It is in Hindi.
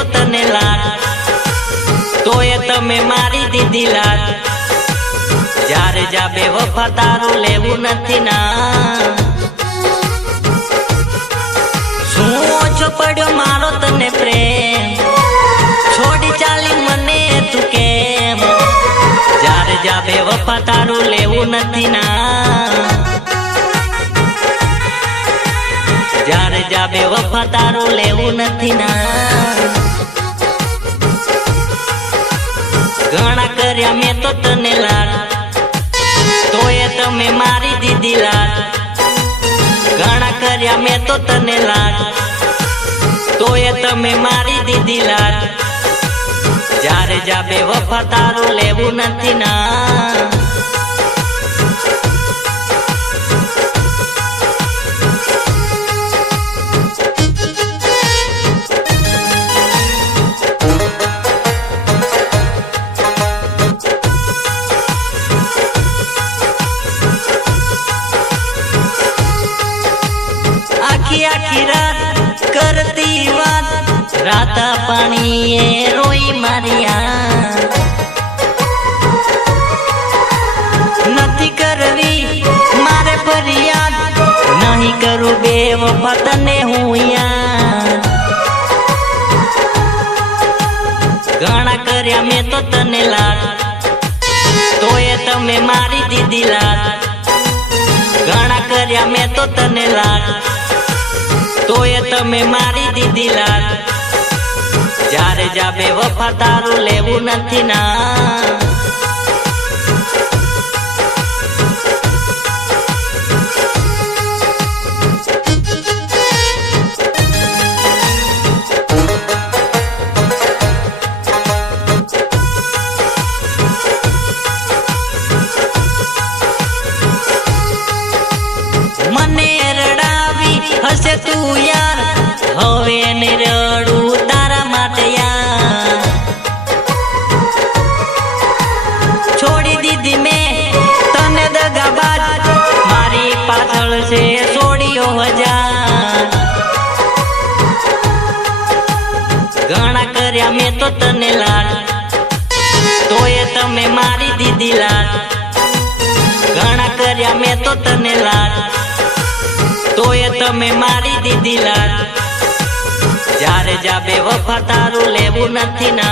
तो तने लाड तोय तमे मारी दीदी लाड जारे जा बेवफा तारू लेवू नथी ना શું ઓછો પડ્યો મારો તને પ્રેમ છોડી ચાલી મને તું કેમ જારે જા બેવફા તારું લેવું નથી ના જારે જા બેવફા તારું લેવું નથી ના ઘણા કર્યા મેં તો તને લાડ તોય તમે મારી દીધી લાડ ઘણા કર્યા મેં તો તને લાડ તોય તમે મારી દીધી લાડ જારે જા બેવફા તારું લેવું નથી ના आखी आखी रात करती बात राता पानी रोई मारिया नथी करवी मारे फरियाद नहीं करू बेवफा तने हूँ याद घणा कर्या मैं तो तने लाड तोय तमे मारी दीदी लाड घणा कर्या मैं तो तने लाड तोय तमे मारी दीदी लाड जारे जा बेवफा तारू लेवू नथी ना मने रडावी हसे तू यार हवे ने रडू तारा माटे यार छोड़ी दीदी में तने दगाबाज मारी पाछळ से छोड़ियो हजार घणा कर्या मैं तो तने लाड तोय तमे मारी दीदी लाड घणा कर्या मैं तो तने लाड तोय तमे मारी दीदी लाड जारे जा बेवफा तारू लेवू नथी ना